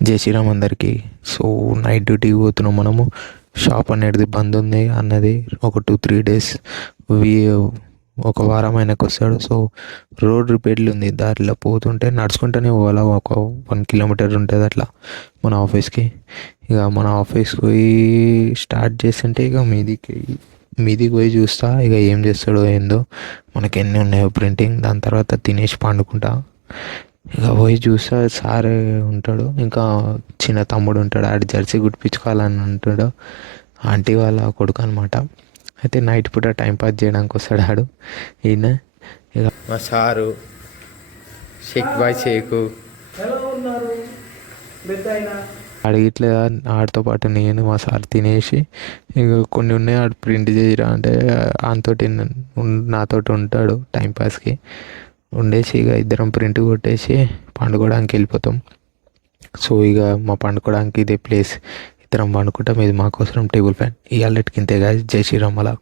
జై శ్రీరామ్ అందరికీ. So night డ్యూటీకి పోతున్నాం మనము. షాప్ అనేది బంద్ ఉంది అన్నది ఒక 2-3 డేస్. వి ఒక వారం ఆయనకు వస్తాడు. సో రోడ్ రిపేర్లు ఉంది, దారిలో పోతుంటే నడుచుకుంటూనే పోవాలా. ఒక 1 కిలోమీటర్ ఉంటుంది అట్లా మన ఆఫీస్కి. ఇక మన ఆఫీస్కి పోయి స్టార్ట్ చేస్తుంటే ఇక మీదికి పోయి చూస్తా ఇక ఏం చేస్తాడో ఏందో, మనకి ఎన్ని ఉన్నాయో ప్రింటింగ్. దాని తర్వాత తినేసి పండుకుంటా. ఇక పోయి చూస్తే సార్ ఉంటాడు, ఇంకా చిన్న తమ్ముడు ఉంటాడు, ఆడి జెర్సీ కుట్టించుకోవాలని ఉంటాడు. ఆంటీ వాళ్ళ కొడుకు అనమాట. అయితే నైట్ పూట టైంపాస్ చేయడానికి వస్తాడు ఆడు. ఈయన ఇక మా సారు షేక్ బాయ్ షేకు అడిగిట్లే. ఆడితో పాటు నేను మా సార్ తినేసి ఇక కొన్ని ఉన్నాయి ఆడు ప్రింట్ చేయరా అంటే ఆయనతోటి నాతోటి ఉంటాడు టైంపాస్కి. ఉండేసి ఇక ఇద్దరం ప్రింట్ కొట్టేసి పండుకోవడానికి వెళ్ళిపోతాం. సో ఇక మా పండుకోవడానికి ఇదే ప్లేస్. ఇద్దరం పండుకుంటాం. ఇది మాకోసం టేబుల్ ఫ్యాన్. ఇవాళకి ఇంతే గాయస్. జై శ్రీరామ్. అలా